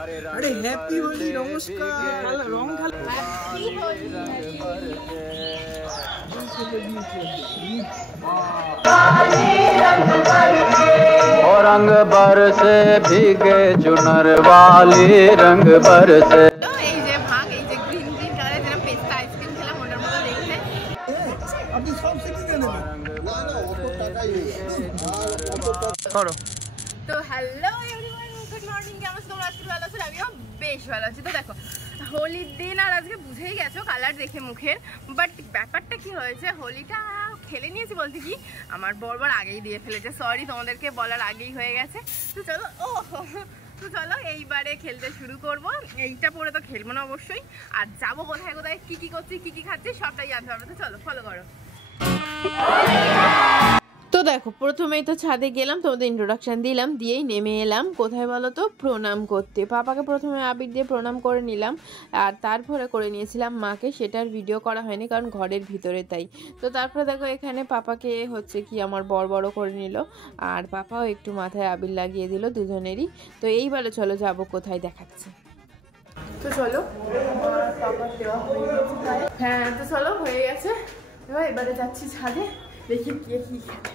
আরে হ্যাপি হোলি, নমস্কার। রং খেলা, হ্যাপি হোলি। रंग बरसे भीगे चुनर वाली रंग बरसे। এই যে ভাগ, এই যে গ্রিন গ্রিন কালারের যেটা পেস্তা আইসক্রিম খেলাম ওটার মতো দেখতে। আপনি সব শিখে গেলেন। না অত টাকাই করো। তো হ্যালো এভরিওয়ান, গুড মর্নিং। কেমন আছো তোমরা? আজকে ভালো আছো? আমিও বেশ ভালো আছি। তো দেখো হোলির দিন, আর আজকে বুঝেই গেছো কালার দেখে মুখের, বাট ব্যাপারটা কি হয়েছে, হোলিটা খেলে নিয়েছি বলতে কি আমার বরবার আগেই দিয়ে ফেলেছে। সরি, তোমাদেরকে বলার আগেই হয়ে গেছে। তো চলো তো চলো এইবারে খেলতে শুরু করব। এইটা পরে তো খেলবো না অবশ্যই, আর যাবো কোথায় কোথায়, কি কি করছি, কি কি খাচ্ছি সবটাই জানতে পারবো। তো চলো ফলো করো। তো দেখো প্রথমেই তো ছাদে গেলাম, তোমাদের ইন্ট্রোডাকশন দিলাম, দিয়েই নেমে এলাম কোথায় বলো তো, প্রণাম করতে। পাপাকে প্রথমে আবির দিয়ে প্রণাম করে নিলাম, আর তারপরে করে নিয়েছিলাম মাকে। সেটার ভিডিও করা হয়নি কারণ ঘরের ভিতরে তাই। তো তারপরে দেখো এখানে পাপাকে হচ্ছে কি আমার বড় করে নিল, আর পাপাও একটু মাথায় আবির লাগিয়ে দিল দুজনেরই। তো এইবারে চলো যাবো কোথায় দেখাচ্ছি। তো চলো হ্যাঁ, তো চলো হয়ে গেছে। এবারে যাচ্ছি ছাদে, দেখি কে কি খাবে।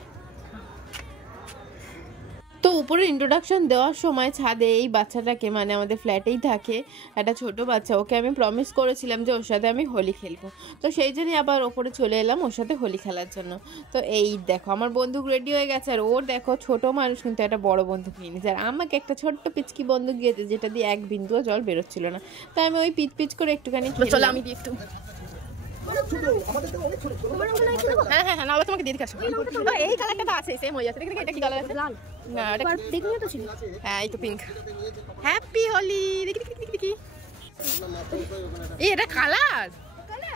তো উপরে ইন্ট্রোডাকশন দেওয়ার সময় ছাদে এই বাচ্চাটাকে, মানে আমাদের ফ্ল্যাটেই থাকে একটা ছোট বাচ্চা, ওকে আমি প্রমিস করেছিলাম যে ওর সাথে আমি হোলি খেলবো। তো সেই জন্যই আবার ওপরে চলে এলাম ওর সাথে হোলি খেলার জন্য। তো এই দেখো আমার বন্দুক রেডি হয়ে গেছে, আর ওর দেখো ছোট মানুষ কিন্তু একটা বড় বন্দুক নিয়ে নিয়েছে, আর আমাকে একটা ছোট্ট পিচকি বন্দুক দিয়েছে যেটা দিয়ে এক বিন্দুও জল বেরোচ্ছিল না। তাই আমি ওই পিচ করে একটুখানি চলো আমি দিয়ে একটু হ্যাঁ হ্যাঁ হ্যাঁ না তোমাকে দিয়ে দিচ্ছি। এই কালারটা তো আছে, সেম হয়ে যাচ্ছে। দেখি এটা কি কালার আছে? লাল না, এটা পিঙ্ক তো ছিল। হ্যাঁ এই তো পিঙ্ক। হ্যাপি হোলি। দেখি দেখি দেখি এটা কালার।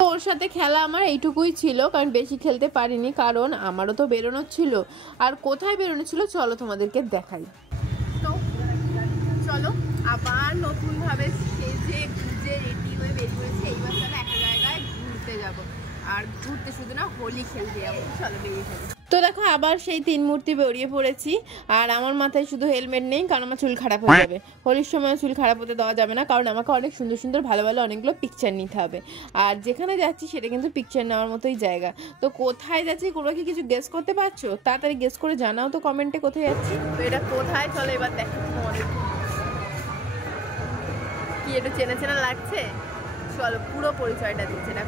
ওর সাথে খেলা আমার এইটুকুই ছিল, কারণ বেশি খেলতে পারিনি, কারণ আমারও তো বেরোনো ছিল। আর কোথায় বেরোনো ছিল চলো তোমাদেরকে দেখাই। তো চলো আবার নতুনভাবে সেজে গুজে রেডি হয়ে বেরিয়ে পড়েছি। এইবার চলো একটা জায়গায় ঘুরতে যাবো, আর ঘুরতে শুধু না হোলি খেলতে যাবো। চলো বেরিয়ে যাবো। তো দেখো আবার সেই তিন মূর্তি বেরিয়ে পড়েছি, আর আমার মাথায় শুধু হেলমেট নেই কারণ আমার চুল খারাপ হয়ে যাবে। হোলির সময় চুল খারাপ হতে দেওয়া যাবে না, কারণ আমাকে অনেক সুন্দর সুন্দর ভালো ভালো অনেকগুলো পিকচার নিতে হবে। আর যেখানে যাচ্ছি সেটা কিন্তু পিকচার নেওয়ার মতোই জায়গা। তো কোথায় যাচ্ছি তোমরা কি কিছু গেস করতে পারছো? তাড়াতাড়ি গেস করে জানাও তো কমেন্টে কোথায় যাচ্ছি। তো এটা কোথায় চলো এবার দেখো তোমাদের কি একটু চেনা চেনা লাগছে। চলো পুরো পরিচয়টা দিচ্ছে না।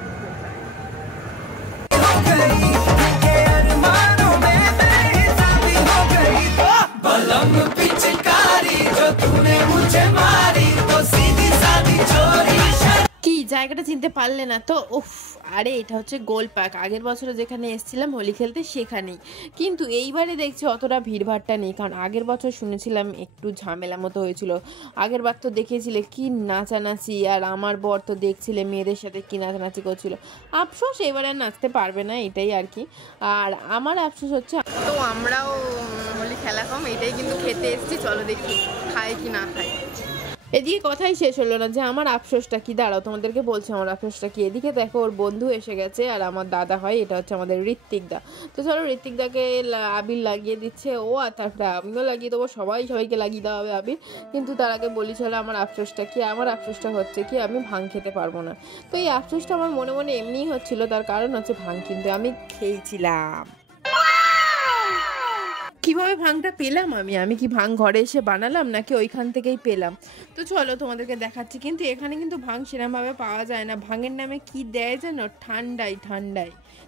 কি জায়গাটা চিনতে পারলে না তো? উফ, আরে এটা হচ্ছে গোল পার্ক। আগের বছরে যেখানে এসেছিলাম হোলি খেলতে সেখানেই, কিন্তু এইবারে দেখছি অতটা ভিড়ভাড়টা নেই, কারণ আগের বছর শুনেছিলাম একটু ঝামেলা মতো হয়েছিল। আগের বার তো দেখেছিলে কি নাচানাচি, আর আমার বর তো দেখছিলে মেয়েদের সাথে কি নাচানাচি করছিল। আফসোস এবারে নাচতে পারবে না, এটাই আর কি। আর আমার আফসোস হচ্ছে, তো আমরাও হোলি খেলা কম, এটাই কিন্তু খেতে এসেছি। চলো দেখি খাই কি না খাই। এদিকে কথাই শেষ হলো না যে আমার আফসোসটা কি, দাঁড়াও তোমাদেরকে বলছি আমার আফসোসটা কি। এদিকে দেখো ওর বন্ধু এসে গেছে, আর আমার দাদা হয়, এটা হচ্ছে আমাদের ঋত্বিক দা। তো চলো ঋত্বিক দাকে আবির লাগিয়ে দিচ্ছে ও, আর তারপরে আমিও লাগিয়ে দেবো, সবাইকে লাগিয়ে দেওয়া হবে আবির। কিন্তু তার আগে বলি চলো আমার আফসোসটা কি। আমার আফসোসটা হচ্ছে কি আমি ভাং খেতে পারবো না। তো এই আফসোসটা আমার মনে মনে এমনিই হচ্ছিল, তার কারণ হচ্ছে ভাং কিনতে আমি খেয়েছিলাম। কিভাবে ভাংটা পেলাম আমি কি ভাং ঘরে এসে বানালাম নাকি ওইখান থেকেই পেলাম? তো চলো তোমাদেরকে দেখাচ্ছি। কিন্তু এখানে কিন্তু ভাং সেরকমভাবে পাওয়া যায় না। ভাঙের নামে কি দেয় জানো? ঠান্ডাই।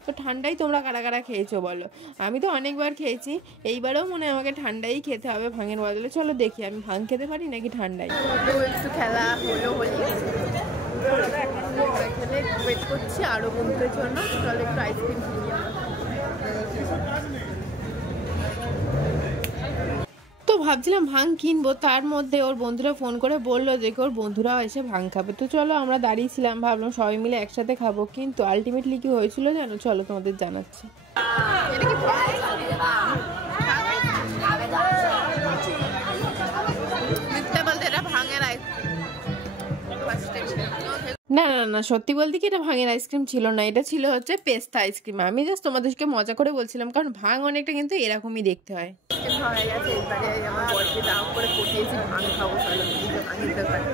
তো ঠান্ডাই তোমরা কারা কারা খেয়েছো বলো? আমি তো অনেকবার খেয়েছি, এইবারেও মনে হয় আমাকে ঠান্ডাই খেতে হবে ভাঙের বদলে। চলো দেখি আমি ভাং খেতে পারি নাকি ঠান্ডাই। একটু খেলা হলো হোলি খেলে ওয়েট করছি আরও বন্ধুদের জন্য। চলো একটু আইসক্রিম কিনি আমরা। তো ভাবছিলাম ভাং কিনবো, তার মধ্যে ওর বন্ধুরা ফোন করে বললো যে ওর বন্ধুরাও এসে ভাং খাবে। তো চলো আমরা দাঁড়িয়েছিলাম, ভাবলাম সবাই মিলে একসাথে খাবো, কিন্তু আলটিমেটলি কি হয়েছিল জানো? চলো তোমাদের জানাচ্ছি। না না না, সত্যি বলতে কি এটা ভাঙের আইসক্রিম ছিল না, এটা ছিল হচ্ছে পেস্তা আইসক্রিম। আমি জাস্ট তোমাদেরকে মজা করে বলছিলাম, কারণ ভাঙ অনেকটা কিন্তু এরকমই দেখতে হয়। হয়ে গেছে, এবারে আমার বরকে দাম করে পটিয়েছি ভাঙ খাবো, ভাঙিতে পারে।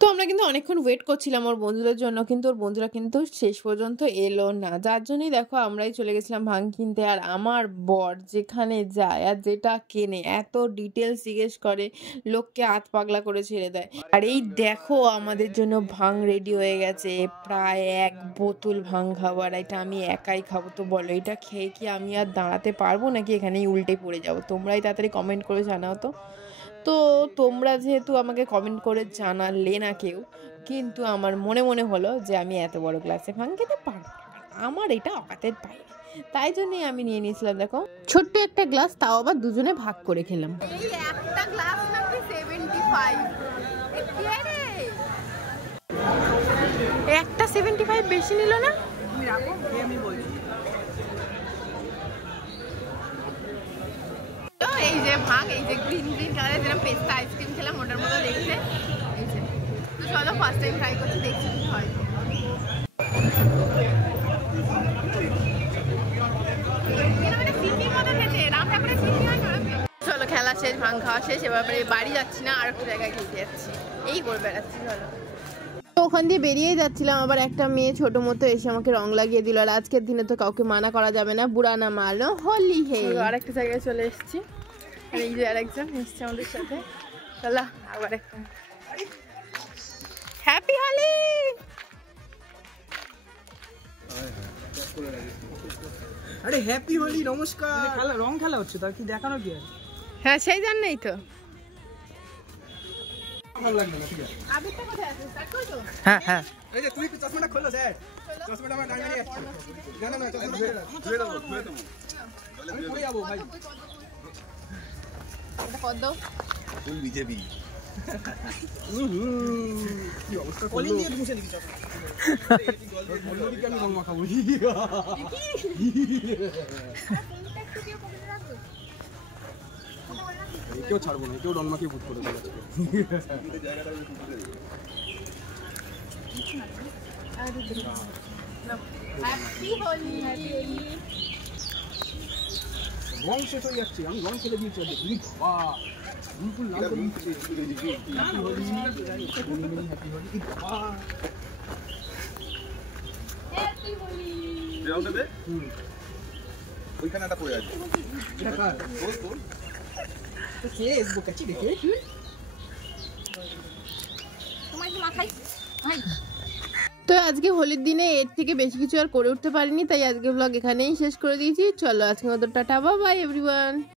তো আমরা কিন্তু অনেকক্ষণ ওয়েট করছিলাম ওর বন্ধুদের জন্য, কিন্তু ওর বন্ধুরা কিন্তু শেষ পর্যন্ত এলো না, যার জন্যই দেখো আমরাই চলে গেছিলাম ভাং কিনতে। আর আমার বর যেখানে যায় আর যেটা কেনে এত ডিটেলস জিজ্ঞেস করে, লোককে হাত পাগলা করে ছেড়ে দেয়। আর এই দেখো আমাদের জন্য ভাং রেডি হয়ে গেছে, প্রায় 1 বোতল ভাং খাবার। এটা আমি একাই খাবো, তো বলো এটা খেয়ে কি আমি আর দাঁড়াতে পারবো নাকি এখানেই উল্টে পড়ে যাবো? তোমরাই তাড়াতাড়ি কমেন্ট করে জানাও তো। তো তোমরা যেহেতু আমাকে কমেন্ট করে জানালে না কেউ, কিন্তু আমার মনে মনে হলো যে আমি এত বড় গ্লাসে ভাং খেতে পারবো না, আমার এটা অকাতের বাইরে। তাই জন্যই আমি নিয়ে নিয়েছিলাম দেখো ছোট্ট একটা গ্লাস, তাও আবার দুজনে ভাগ করে খেলাম। এই একটা গ্লাস নাকি 75, একটা 75 বেশি নিল না? তুমি রাখো, আমি বলছি। এই যে ভাগ, এই যে গ্রিন গ্রিন কালারের যেরকম পেস্তা আইসক্রিম খেলাম ওটার মতো দেখতে। এই যে তো চলো ফার্স্ট টাইম ট্রাই করছি, দেখছি কি হয়। চলো খেলা শেষ, ভাং খাওয়া শেষ, এবার বাড়ি যাচ্ছি না, আর একটু জায়গায় খেতে যাচ্ছি, এই করে বেড়াচ্ছি। চলো তো ওখান দিয়ে বেরিয়েই যাচ্ছিলাম, আবার একটা মেয়ে ছোট মতো এসে আমাকে রং লাগিয়ে দিল। আর আজকের দিনে তো কাউকে মানা করা যাবে না, বুড়া না মারলো হোলি। হে আর একটা জায়গায় চলে এসেছি, এই যে আরেকজন এসছে আমাদের সাথে। চলো আবার একটা হ্যাপি হোলি। আরে হ্যাপি হোলি, নমস্কার। খেলা রং খেলা হচ্ছে, তার কি দেখানো কি আছে? হ্যাঁ সেই জন্যই তো। ভালো লাগবে না, ঠিক আছে। আবিরটা কোথায় আছে? স্টার্ট করো তো। হ্যাঁ হ্যাঁ, এই যে তুই চশমাটা খোলো স্যার, চশমাটা আমার ডান দিকে আছে। না না না, চশমাটা খুলে দাও, খুলে দাও। আমি পড়ে যাবো ভাই। এটা কত দাও? ফুল বিজেপি। কি অবস্থা করলো? কলিং দিয়ে মুছে দিবি চশমা। বললি আমি রং মাখাবো। কেউ ছাড়বো না, কেউ রং মাখিয়ে ভূত করে দেবে আজকে। হ্যাপি হোলি। রং শেষ হয়ে যাচ্ছে, আমি রং খেলে দিয়েছি আজকে। তুমি বাবা ফুল লাল করে দিচ্ছি। হ্যাপি হোলি, হ্যাপি হোলি বাবা। হ্যাপি হোলি। দেওয়ালটা দে। ওইখানে একটা পড়ে আছে। এটা কার? তোর। তো কে এসবো কাছে দেখে তুই? তোমার কি মাথায়? তো আজকে হোলির দিনে এর থেকে বেশি কিছু আর করে উঠতে পারিনি, তাই আজকে ব্লগ এখানেই শেষ করে দিয়েছি। চলো আজকে মতো টাটা, বাই বাই এভরিওয়ান।